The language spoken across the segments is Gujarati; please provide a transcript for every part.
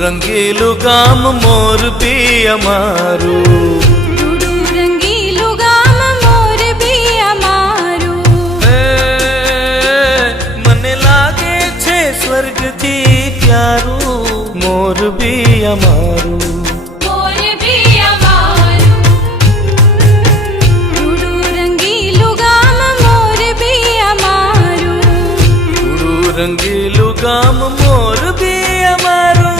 રંગીલું ગામ મોરબી અમારું, રંગીલું ગામ મોરબી અમારું. મને લાગે છે સ્વર્ગથી પ્યારું મોરબી અમારું. રંગીલું ગામ મોરબી અમારું.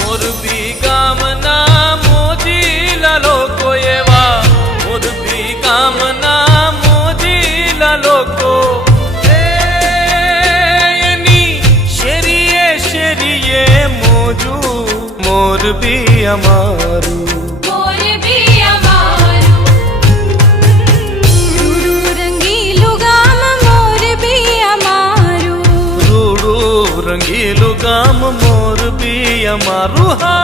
મોરબી ગામના મોજીલા લોકો એવા, મોરબી ગામના લોકો એની શેરીએ શેરીએ મોજું મોરબી અમારું. રંગીલું ગામ મોરબી અમારું, રંગીલું ગામ મોરબી અમારું. હા,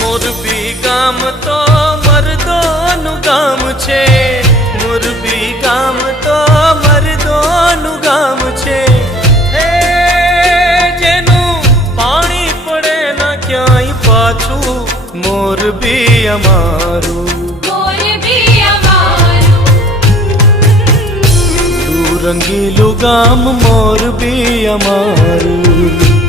મોરબી ગામ તો મર્દોનું ગામ છે, મોરબી ગામ તો મર્દોનું ગામ છે. જેનું પાણી પડે ના ક્યાંય પાછું મોરબી અમારું. રંગીલું ગામ મોરબી અમારું.